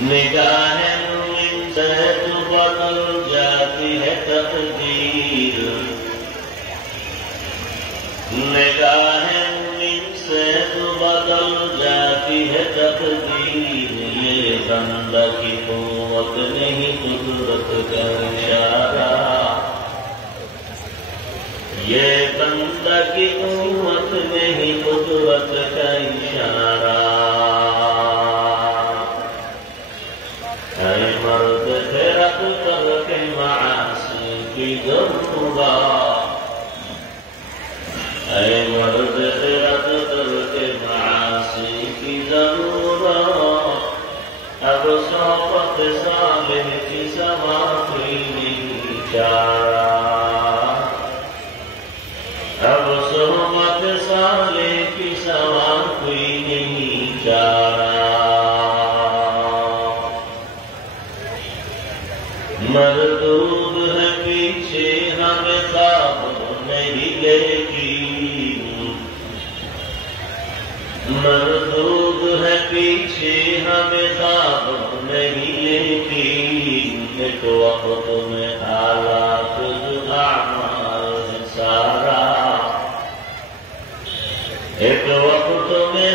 نگاہ مومن سے تو بدل جاتی ہے تقدیر، نگاہ مومن سے تو بدل جاتی ہے تقدیر، یہ بندہ کی قوت نہیں قدرت کا اشارہ، یہ بندہ کی قوت نہیں قدرت کا اشارہ۔ اے مرد فرق کر کے معاصی کی ضرورت، اے مرد فرق کر کے معاصی کی ضرورت، اب صحبت صالح کی سوا کوئی نہیں چارہ، اب صحبت صالح کی سوا کوئی نہیں چارہ۔ مردود ہے پیچھے ہمیں خواب نہیں لیکن، مردود ہے پیچھے ہمیں خواب نہیں لیکن، ایک وقت میں حالات جو اعمال سارا، ایک وقت میں